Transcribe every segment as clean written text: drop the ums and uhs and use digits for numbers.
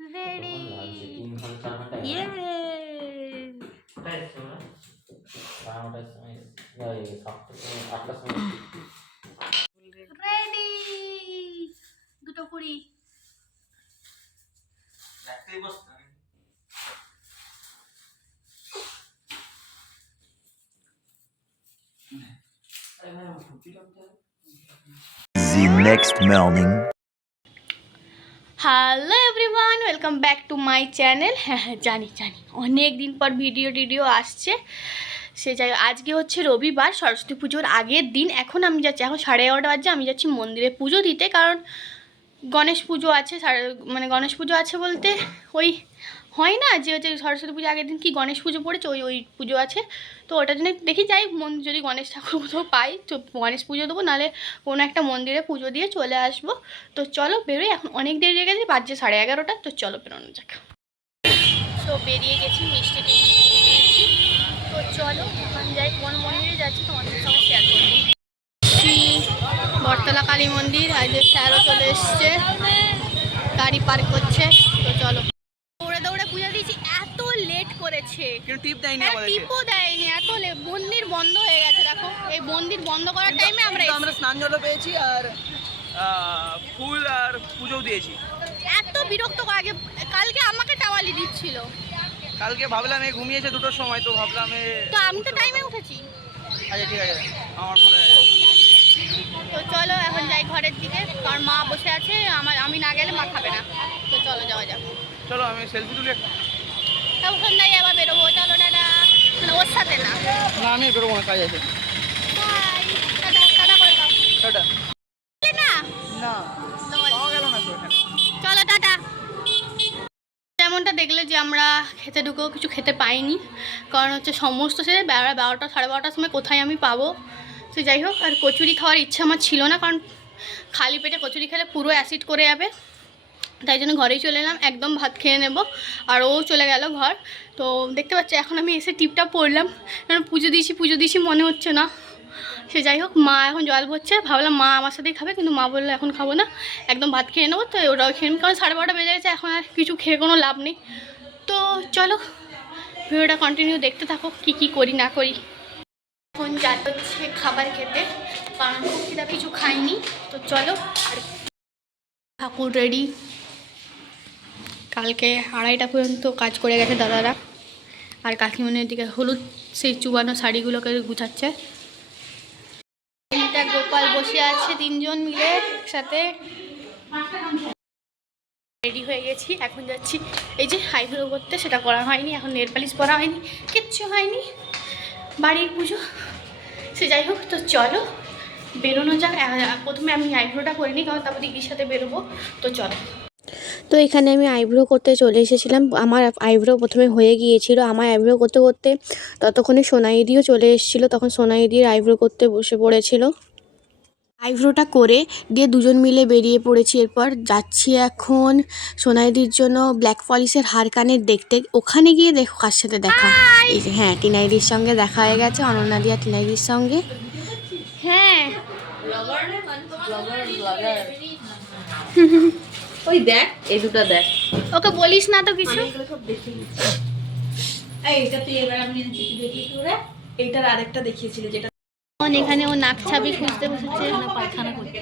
Ready. ইয়ে ready 2:20। The next morning. Hello everyone, welcome back to my channel. হ্যাঁ জানি অনেক দিন পর ভিডিও আসছে। সে যাই, আজকে হচ্ছে রবিবার, সরস্বতী পুজোর আগের দিন। এখন আমি যাচ্ছি, এখন 11:30 বাজে, আমি যাচ্ছি মন্দিরে পুজো দিতে। কারণ গণেশ পুজো আছে, মানে গণেশ পুজো আছে বলতে ওই হয় না যে হচ্ছে সরস্বতী পুজো আগের দিন কি গণেশ পুজো পড়েছে, ওই পুজো আছে। তো ওটার জন্য দেখি যাই যদি গণেশ ঠাকুর কোথাও পাই তো গণেশ পুজো দেবো, নাহলে কোনো একটা মন্দিরে পুজো দিয়ে চলে আসবো। তো চলো বেরোই, এখন অনেক দেরি হয়ে গেছে, বাজছে 11:30। তো চলো বেরোনো যাক। তো বেরিয়ে গেছি, মিষ্টি টিষ্টি কিনে নিয়েছি। তো চলো এখন যাই, কোন মন্দিরে যাচ্ছি তোমাদের সঙ্গে শেয়ার করবো। শ্রী বটতলা কালী মন্দির, আজ স্যারও চলে এসছে, গাড়ি পার্ক করছে। তো চলো, দৌড়ে দৌড়ে পুজো দিয়েছি, এত লেট করেছে, টিপও দেয়নি, এত মন্দির বন্ধ হয়ে গেছে। দেখো এই মন্দির বন্ধ করার টাইমে আমরা স্নান জলও পেয়েছি আর ফুল আর পুজো দিয়েছি। এত বিরক্ত আগে, কালকে আমাকে টাওয়ালি দিচ্ছিল। কালকে ভাবলাম এই ঘুমিয়েছে 2টোর সময়, তো ভাবলাম তো আমি তো টাইমে উঠেছি। আচ্ছা ঠিক আছে, আমার মনে হয়। তো চলো এখন যাই ঘরের দিকে, কারণ মা বসে আছে, আমি না গেলে মা খাবে না। তো চলো যাওয়া যাক। চলো আমি সেলফি তুলি একটা। তখন যাই আবার বেরোবো। চলো টাটা, মানে ওর সাথে না, না আমি বেরোবো না, কাজ আছে। বাই, টাটা টাটা করে দাও। টাটা। না না পাওয়া গেল না তো এখানে। চলো টাটা। যেমনটা দেখলে যে আমরা খেতে ঢুকেও কিছু খেতে পাইনি, কারণ হচ্ছে সমস্ত সে 12টা 12:30টার সময় কোথায় আমি পাবো। সে যাই হোক, আর কচুরি খাওয়ার ইচ্ছা আমার ছিল না, কারণ খালি পেটে কচুরি খেলে পুরো অ্যাসিড করে যাবে। তাই জন্য ঘরেই চলে এলাম, একদম ভাত খেয়ে নেব। আর ও চলে গেল ঘর। তো দেখতে পাচ্ছি এখন আমি এসে টিপটা পড়লাম, কারণ পুজো দিয়েছি মনে হচ্ছে না। সে যাই হোক, মা এখন জল ভরছে, ভাবলাম মা আমার সাথেই খাবে, কিন্তু মা বললো এখন খাবো না, একদম ভাত খেয়ে নেবো। তো ওটাও খেয়ে নেব, কারণ 12:30 বেজে গেছে, এখন আর কিছু খেয়ে কোনো লাভ নেই। তো চলো ভিডিওটা কন্টিনিউ দেখতে থাকো, কি করি না করি। এখন যাচ্ছে খাবার খেতে, কারণ খুকিরা কিছু খাইনি। তো চলো, আর ঠাকুর রেডি, কালকে 2:30টা পর্যন্ত কাজ করে গেছে দাদারা। আর কাকিমণির দিকে হলুদ সেই চুবানো শাড়িগুলোকে গুছাচ্ছে। গোপাল বসে আছে, 3জন মিলে একসাথে। রেডি হয়ে গেছি, এখন যাচ্ছি এই যে আইব্রো করতে, সেটা করা হয়নি, এখন নেল পালিশ পরা হয়নি, কিচ্ছু হয়নি, বাড়ির পুজো। সে যাই হোক, তো চলো বেরোনো যাক। প্রথমে আমি আইব্রোটা করে নিই, কারণ তারপর দিদির সাথে বেরোবো। তো চলো। তো এখানে আমি আইব্রো করতে চলে এসেছিলাম। আমার আইব্রো প্রথমে হয়ে গিয়েছিল। আমার আইব্রো করতে করতে ততক্ষণে সোনাইদিও চলে এসেছিলো, তখন সোনাইদির আইব্রো করতে বসে পড়েছিল। আইব্রোটা করে দিয়ে দুজন মিলে বেরিয়ে পড়েছি। এরপর যাচ্ছি এখন সোনাইদির জন্য ব্ল্যাক পলিশের হার কানের দেখতে। ওখানে গিয়ে দেখো কার সাথে দেখা, এই যে হ্যাঁ টিনাইদির সঙ্গে দেখা হয়ে গেছে, অনন্যাদি আর টিনাইদির সঙ্গে। হ্যাঁ ওই দেখ, এই দুটো দেখ। ওকে বলিস না তো কিছু। এইটা তুই এবার আমি দেখি তোরা এইটার আরেকটা দেখিয়েছিল যেটা এখানে ও নাক ছাবি খুঁজতে বসেছে, পায়খানা করতে।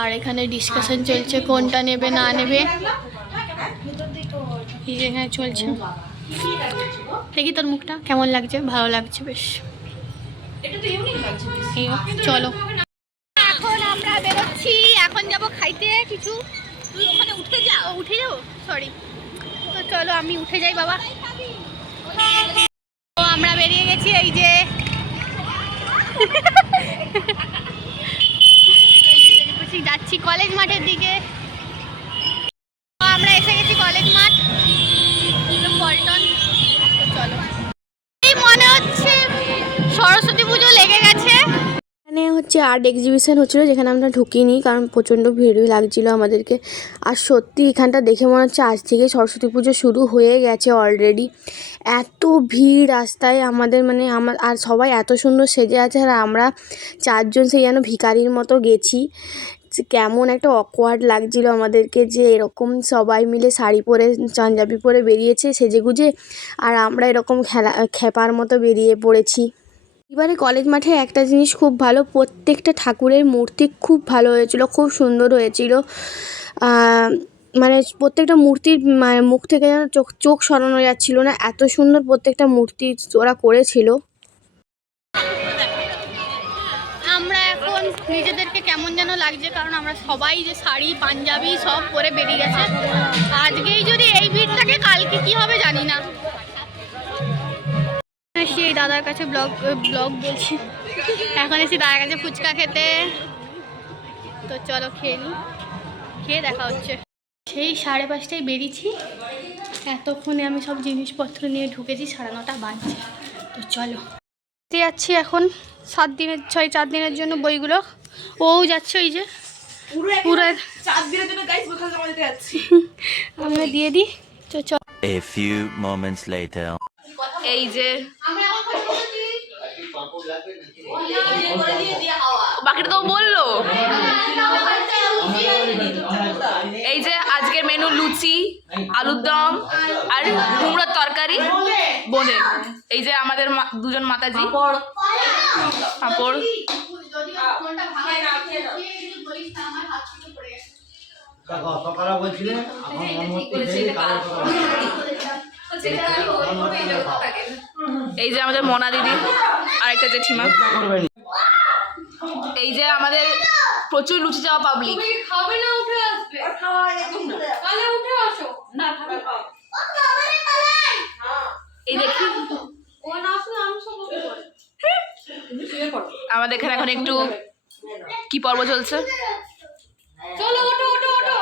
আর এখানে ডিসকাশন চলছে কোনটা নেবে না নেবে, এখানে চলছে। দেখি তোর মুখটা কেমন লাগছে, ভালো লাগছে বেশ। চলো এখন আমরা বেরোচ্ছি, এখন যাব খাইতে কিছু। তুই ওখানে উঠে যাবো, সরি। তো চলো আমি উঠে যাই বাবা। তো আমরা বেরিয়ে গেছি, এই যে যাচ্ছি কলেজ মাঠের দিকে। আমরা এসে গেছি কলেজ মাঠ, পল্টন। চলো, এই মনে হচ্ছে সরস্বতী পুজো লেগে গেছে। এখানে হচ্ছে আর্ট এক্সিবিশন হচ্ছিলো, যেখানে আমরা ঢুকিনি, কারণ প্রচণ্ড ভিড় লাগছিলো আমাদেরকে। আর সত্যি এখানটা দেখে মনে হচ্ছে আজ থেকে সরস্বতী পুজো শুরু হয়ে গেছে অলরেডি। এত ভিড় রাস্তায় আমাদের, মানে আর সবাই এত সুন্দর সেজে আছে, আর আমরা 4জন সেই যেন ভিখারির মতো গেছি। যে কেমন একটা অকওয়ার্ড লাগছিল আমাদেরকে, যে এরকম সবাই মিলে শাড়ি পরে পাঞ্জাবি পরে বেরিয়েছে সেজেগুজে, আর আমরা এরকম খেপার মতো বেরিয়ে পড়েছি। এবারে কলেজ মাঠে একটা জিনিস খুব ভালো, প্রত্যেকটা ঠাকুরের মূর্তি খুব ভালো হয়েছিল, খুব সুন্দর হয়েছিল। মানে প্রত্যেকটা মূর্তির মুখ থেকে যেন চোখ সরানো যাচ্ছিল না, এত সুন্দর প্রত্যেকটা মূর্তি ওরা করেছিল। আমরা এখন নিজেদেরকে কেমন যেন লাগছে, কারণ আমরা সবাই যে শাড়ি পাঞ্জাবি সব পরে বেরিয়ে গেছে। আজকেই যদি এই ভিড় থাকে, কালকে কি হবে জানি না। এসে এই দাদার কাছে ব্লগ বলছি, এখন এসে দাদার কাছে ফুচকা খেতে। তো চলো খেয়ে নিই, খেয়ে দেখা হচ্ছে। সেই 5:30টায় বেরিয়েছি, এতক্ষণে আমি সব জিনিসপত্র নিয়ে ঢুকেছি, 9:30 বাজছে। তো চলো যাচ্ছি এখন 4 দিনের জন্য বইগুলো। ও যাচ্ছে ওই যে পুরো 4 দিনের জন্য গাইস বই খাতা জমা দিতে যাচ্ছি। আমরা দিয়ে দিই। তো চল। A few moments later. এই যে বাকিটা তো বললো। এই যে আজকের মেনু লুচি, আলুর দম আর কুমড়োর তরকারি বোঁদে। এই যে আমাদের দুজন মাতাজি, পাঁপড়। এই যে আমাদের মোনা দিদি আর একটা জেঠিমা। এই যে আমাদের প্রচুর লুচি চাওয়া পাবলিক। এই দেখি আমাদের এখানে এখন একটু কি পর্ব চলছে। চলো ওঠো ওঠো ওঠো।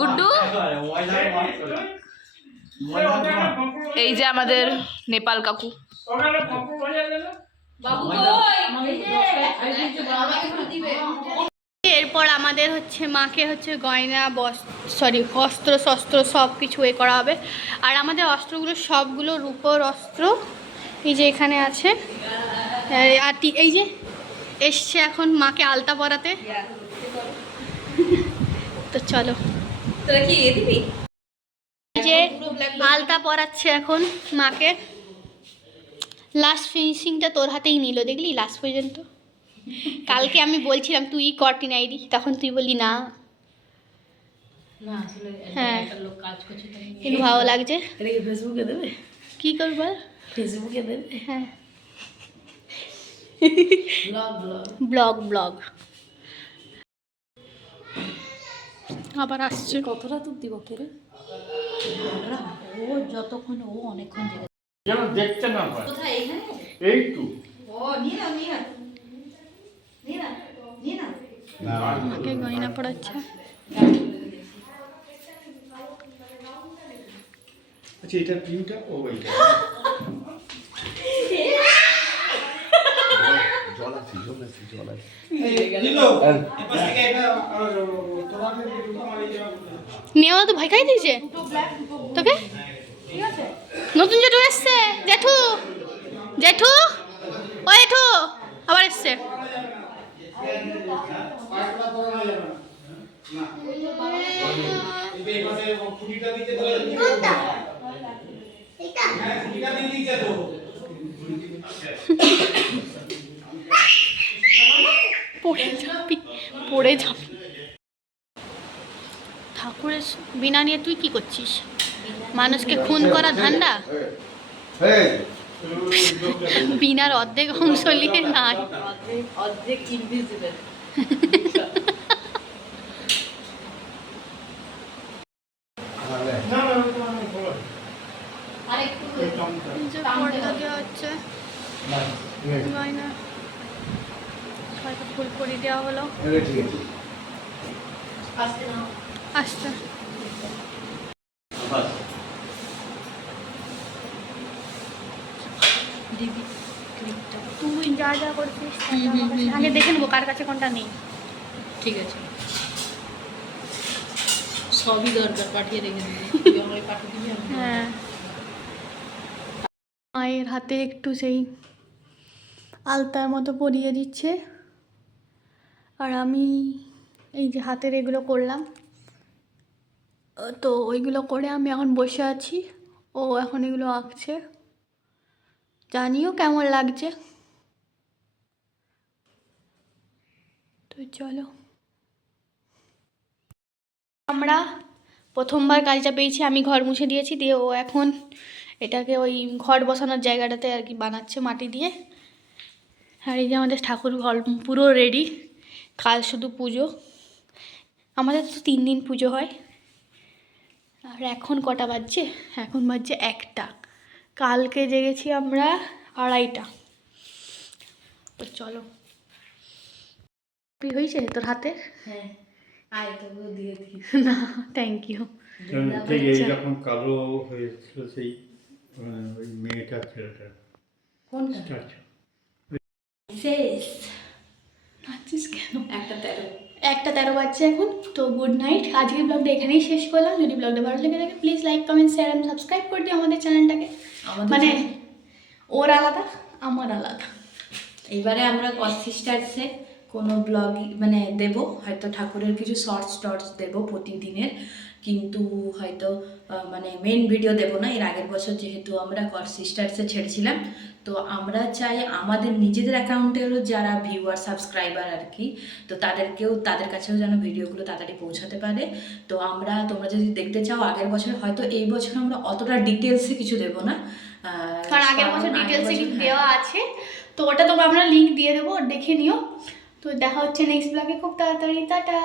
গুড্ডু, এই যে আমাদের নেপাল কাকু। এরপর আমাদের হচ্ছে মাকে হচ্ছে গয়না অস্ত্র শস্ত্র সব কিছু এ করা হবে। আর আমাদের অস্ত্রগুলো সবগুলো রূপোর অস্ত্র, এই যে এখানে আছে। আর এই যে এসছে এখন মাকে আলতা পরাতে। তো চলো, এই যে আলতা পরাচ্ছে এখন মাকে। লাস্ট ফিনিশিংটা তোর হাতেই নিল, দেখলি লাস্ট পর্যন্ত। কালকে আমি বলছিলাম তুই করটি নাইডি, তখন তুই বললি না। হ্যাঁ কিন্তু ভালো লাগছে। ফেসবুকে দেবে? কি করবো? ফেসবুকে দেবে? হ্যাঁ ব্লগ আবার আসছে। কতটা তুই দিব কেরে? ও যতক্ষণ ও অনেকক্ষণ যেন দেখতে না পায়। এই তো মাকে গয়না পড়াচ্ছে। আচ্ছা, এটা পিনটা ও এইটা জল আছে। নেওয়া তো ভয় খাই দিয়েছে তোকে। নতুন জেঠু এসছে, জেঠু জেঠু ও জেঠু আবার এসছে। পড়ে যাবি। ঠাকুরের বিনা নিয়ে তুই কি করছিস? মানুষকে খুন করা ধান্দা। বিনার অর্ধেক অংশ নিয়ে নাই, অর্ধেক ইনভিজিবল। ফুল করে দেওয়া হলো। আচ্ছা তুই যা যা করছিস আগে দেখে নেবো কার কাছে কোনটা নেই। ঠিক আছে। সবই দরকার, পাঠিয়ে রেখে দিবি, আমায় পাঠিয়ে দিবি আমি। হ্যাঁ, মায়ের হাতে একটু সেই আলতার মতো পরিয়ে দিচ্ছে, আর আমি এই যে হাতের এগুলো করলাম, তো ওইগুলো করে আমি এখন বসে আছি। ও এখন এগুলো আঁকছে, জানিও কেমন লাগছে। তো চলো, আমরা প্রথমবার কাজটা পেয়েছি, আমি ঘর মুছে দিয়েছি, দিয়ে ও এখন এটাকে ওই ঘর বসানোর জায়গাটাতে আর কি বানাচ্ছে মাটি দিয়ে। আর এই যে আমাদের ঠাকুর ঘর পুরো রেডি, কাল শুধু পুজো। আমাদের তো 3 দিন পুজো হয়। আর এখন কটা বাজছে? এখন বাজছে 1টা। কালকে জেগেছি আমরা 2:30টা। তো চলো, তুই হয়েছে তোর হাতে? হ্যাঁ, আয় তবু দিয়ে দিই। না, থ্যাংক ইউ। ঠিক এইরকম কালো হয়েছিল সেই ওই মেয়েটা ছেলেটা কোনটা? স্ট্যাচু। শেষ নাচছিস কেন? 1:13। 1:13 বাজছে এখন। তো গুড নাইট, আজকের ব্লগটা এখানেই শেষ করলাম। যদি ব্লগটা ভালো লেগে থাকে প্লিজ লাইক, কমেন্ট, শেয়ার এবং সাবস্ক্রাইব করে দিও আমাদের চ্যানেলটাকে। মানে ওর আলাদা, আমার আলাদা। এবারে আমরা কনসিস্টেন্সে কোনো ব্লগ মানে দেব, হয়তো ঠাকুরের কিছু শর্টস টর্টস দেব প্রতিদিনের, কিন্তু হয়তো মানে মেন ভিডিও দেব না। এর আগের বছর যেহেতু আমরা কনসিস্টেন্সে ছেড়েছিলাম, তো আমরা চাই আমাদের নিজেদের অ্যাকাউন্টেরও যারা ভিউয়ার সাবস্ক্রাইবার আর কি, তো তাদের কাছেও যেন ভিডিওগুলো তাড়াতাড়ি পৌঁছাতে পারে। তো তোমরা যদি দেখতে চাও আগের বছর, হয়তো এই বছর আমরা অতটা ডিটেলসে কিছু দেব না, কারণ আগের বছর ডিটেলসে বছর, কিন্তু হ্যাঁ। দেওয়া আছে, তো ওটা তোমরা আমরা লিঙ্ক দিয়ে দেবো, দেখে নিও। তো দেখা হচ্ছে নেক্সট ব্লগে খুব তাড়াতাড়ি। টাটা।